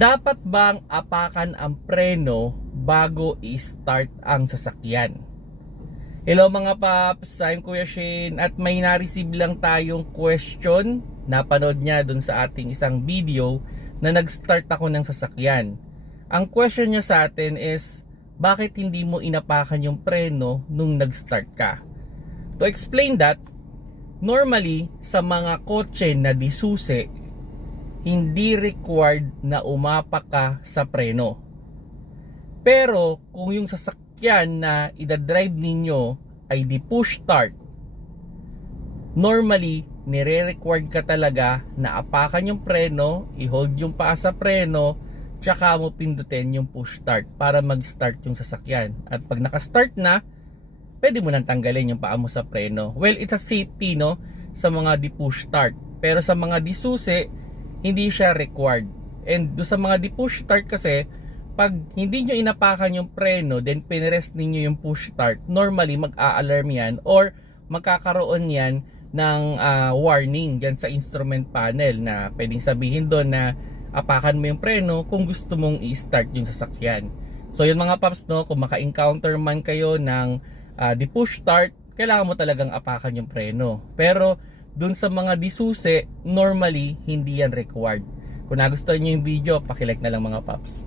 Dapat bang apakan ang preno bago i-start ang sasakyan? Hello mga paps, I'm Kuya Shane at may na-receive lang tayong question napanood niya dun sa ating isang video na nag-start ako ng sasakyan. Ang question niya sa atin is, bakit hindi mo inapakan yung preno nung nag-start ka? To explain that, normally sa mga kotse na disusi, hindi required na umapa ka sa preno. Pero kung yung sasakyan na idadrive ninyo ay di push start, normally nire-required ka talaga na apakan yung preno, i-hold yung paa sa preno, tsaka mo pindutin yung push start para mag-start yung sasakyan. At pag naka-start na, pwede mo nang tanggalin yung paa mo sa preno. Well, it's a safety no sa mga di push start. Pero sa mga di susi, hindi siya required. And do sa mga di push start kasi, pag hindi nyo inapakan yung preno, then pinrest ninyo yung push start, normally mag-a-alarm yan or magkakaroon yan ng ah, warning dyan sa instrument panel na pwedeng sabihin doon na apakan mo yung preno kung gusto mong i-start yung sasakyan. So yun mga paps no, kung maka-encounter man kayo ng ah, di push start, kailangan mo talagang apakan yung preno. Pero dun sa mga disusi, normally hindi yan required. Kung nagustuhan nyo yung video, pakilike na lang mga paps.